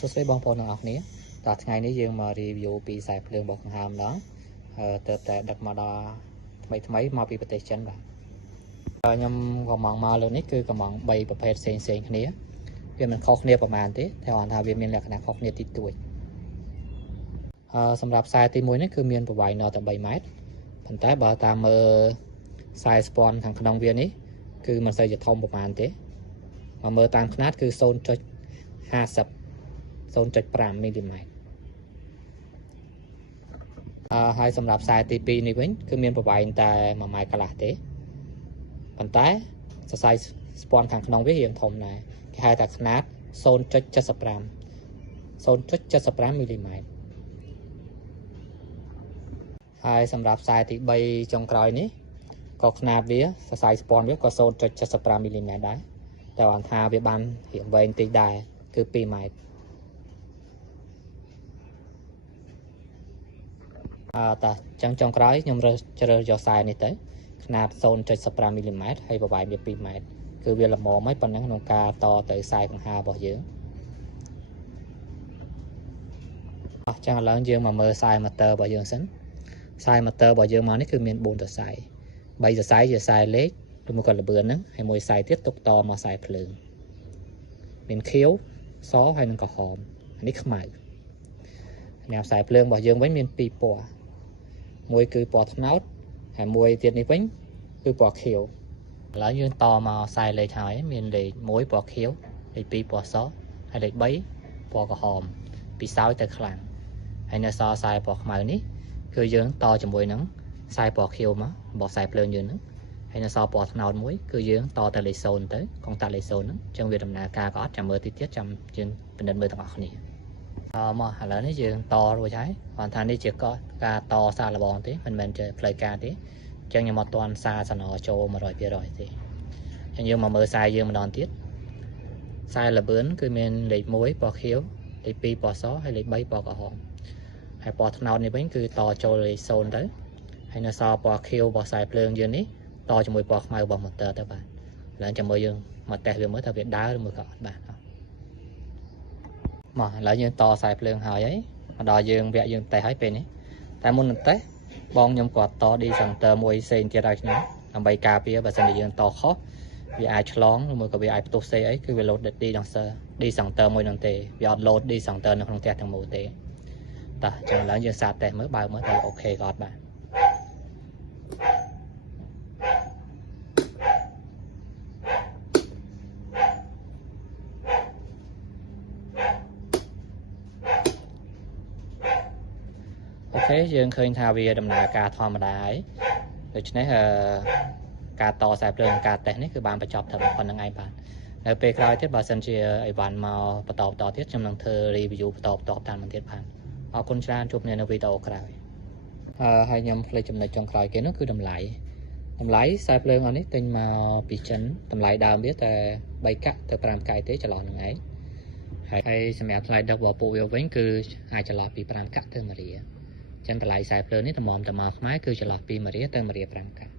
សួស្តីបងប្អូនទាំងអស់គ្នាតើថ្ងៃនេះយើងមក review ពីខ្សែភ្លើងរបស់ដង្ហើមម្ដងទើបតែដឹកមកដល់ថ្មីមកពីប្រទេសចិនបាទខ្ញុំកំងមកលើនេះគឺកំង3ប្រភេទផ្សេងគ្នាវាមិនខុសគ្នាប្រហែលទេតែគាត់ថាវាមានលក្ខណៈខុសគ្នាតិចតួចសម្រាប់ខ្សែទី1នេះគឺមានប្រវែងដល់តែ3ម៉ែត្រប៉ុន្តែបើតាមមើលខ្សែស្ពាន់ខាងក្នុងវានេះគឺមិនសូវជាធំប្រហែលទេមកមើលតាមຂະຫນាតគឺ 0.50 0.5 មីលីម៉ែត្រហើយសម្រាប់ខ្សែទី2នេះវិញគឺមានប្រវែងតែ1ម៉ែត្រកន្លះទេប៉ុន្តែសរសៃស្ពាន់ខាងក្នុងវារៀងធំដែរគេហៅថាຂະຫນាត 0.75 មីលីម៉ែត្រហើយសម្រាប់ខ្សែទី3ចុងក្រោយនេះក៏ຂະຫນាតវាសរសៃស្ពាន់វាក៏ 0.75 មីលីម៉ែត្រដែរតែគាត់ថាវាបានរៀងវែងតិចដែរគឺ2ម៉ែត្រតាចឹងចុងក្រោយខ្ញុំជ្រើសយកខ្សែនេះទៅຂະຫນាត 0.15 មីលីម៉ែត្រហើយប្រវែងវា2ម៉ែត្រគឺវាល្មមហើយប៉ុណ្ណឹងក្នុងការតទៅខ្សែកង្ហាររបស់យើងចឹងឥឡូវយើងមកមើលខ្សែ motor របស់យើងសិនខ្សែ motor របស់យើងមកនេះគឺមាន4សរសៃ3សរសៃជាខ្សែលេខឬមកក៏ល្បឿនហ្នឹងហើយមួយខ្សែទៀតទុកតមកខ្សែភ្លើងមានខៀវសហើយនិងក្រហមនេះខ្មៅអ្នកខ្សែភ្លើងរបស់យើងវិញមាន2ពណ៌មួយគឺពណ៌ត្នោតហើយមួយទៀតនេះវិញគឺពណ៌ខៀវឥឡូវយើងតមកខ្សែលេខហើយមានលេខ1ពណ៌ខៀវលេខ2ពណ៌សហើយលេខ3ពណ៌ក្រហមពីសោយទៅខ្លាំងហើយនៅសល់ខ្សែពណ៌ខ្មៅនេះគឺយើងតជាមួយនឹងខ្សែពណ៌ខៀវមករបស់ខ្សែភ្លើងយើងហ្នឹងហើយនៅសល់ពណ៌ត្នោតមួយគឺយើងតទៅលេខ0ទៅកុងតាក់លេខ0ហ្នឹងអញ្ចឹងវាដំណើរការក៏អត់ចាំមើលតិចទៀតចាំយើងពិនិត្យមើលទាំងអស់គ្នាមកឥឡូវនេះយើងតរួចហើយគាត់ថានេះជាការតសារលបងទេមិនមែនជាផ្លូវការទេអញ្ចឹងខ្ញុំអត់ទាន់សារសំណចូល 100% ទេអញ្ចឹងយើងមកមើលខ្សែយើងម្ដងទៀតខ្សែល្បឿនគឺមានលេខ1ពណ៌ខៀវលេខ2ពណ៌សហើយលេខ3ពណ៌ក្រហមហើយពណ៌ត្នោតនេះវិញគឺតចូលលេខ0ទៅហើយនៅសល់ពណ៌ខៀវរបស់ខ្សែភ្លើងយើងនេះតជាមួយពណ៌ខ្មៅរបស់ motor ទៅបាទឥឡូវចាំមើលយើងមកតេស្តវាមើលថាវាដើរឬមួយក៏អត់បាទមកឥឡូវយើងតខ្សែភ្លើងហើយមកដល់យើងវគ្គយើងតេស្តហើយពេលនេះតែមុននឹងតេស្តបងខ្ញុំគាត់ត D-center មួយផ្សេងទៀតឲ្យខ្ញុំដើម្បីការពារបើសិនជាយើងតខុសវាអាចឆ្លងឬមួយក៏វាអាចផ្ទុះសេអីគឺវា load D-center មួយនឹងទេវាអត់ load D-center នៅក្នុងផ្ទះទាំងមូលទេតោះចឹងឥឡូវយើងសាកតេស្តមើលបើមើលថាអូខេក៏អត់បាទអូខេយើងឃើញថាវាដំណើរការធម្មតាហើយដូច្នេះការតខ្សែភ្លើងការតេស្តនេះគឺបានបញ្ចប់ត្រឹមប៉ុណ្្នឹងឯងបាទនៅពេលក្រោយទៀតបើសិនជាអីវ៉ាន់មកបន្តទៀតខ្ញុំនឹងធ្វើ review បន្តតាមទៀតបាទអរគុណច្រើនជួបគ្នានៅវីដេអូក្រោយហើយខ្ញុំភ្លេចចំណុចចុងក្រោយគេនោះគឺតម្លៃខ្សែភ្លើងអស់នេះទិញមកពីចិនតម្លៃដើមវាតែ3កាក់ទៅ5កាក់ទេចន្លោះហ្នឹងឯងហើយសម្រាប់ថ្លៃដឹករបស់ពួកវាវិញគឺអាចចន្លោះពី5កាក់ទៅ1រៀលចឹងតម្លៃខ្សែភ្លើងនេះតម្រាំតែមកខ្មែរគឺចន្លោះពី1រៀលទៅ1រៀល5កាក់